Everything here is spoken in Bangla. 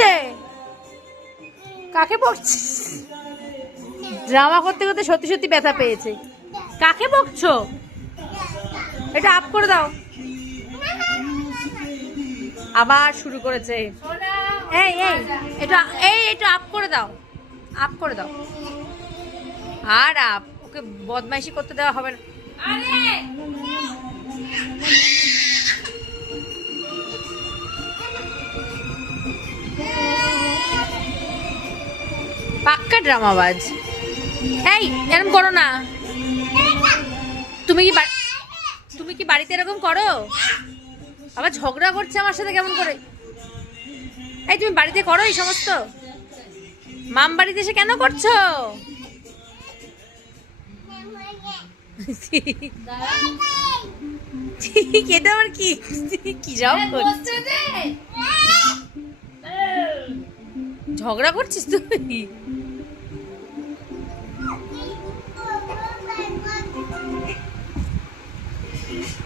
হয়েছে? কাকে বকছিস? ড্রামা করতে করতে সত্যি সত্যি ব্যথা পেয়েছে। কাকে বকছো? এটা আপ করে দাও। আবার শুরু করেছে। এই এই এটা এটা আপ করে দাও, আপ করে দাও। আর আপ, ওকে বদমাইশি করতে দেওয়া হবে না। পাক্কা ড্রামাবাজ। এই এরকম করো না। তুমি কি বাড়িতে এরকম করো? আবার ঝগড়া করছে আমার সাথে কেমন করে? এই তুমি বাড়িতে করো এই সমস্ত? মাম বাড়িতে এসে কেন করছো? এটা আমার কি কি যাও ঝগড়া করছিস তুই?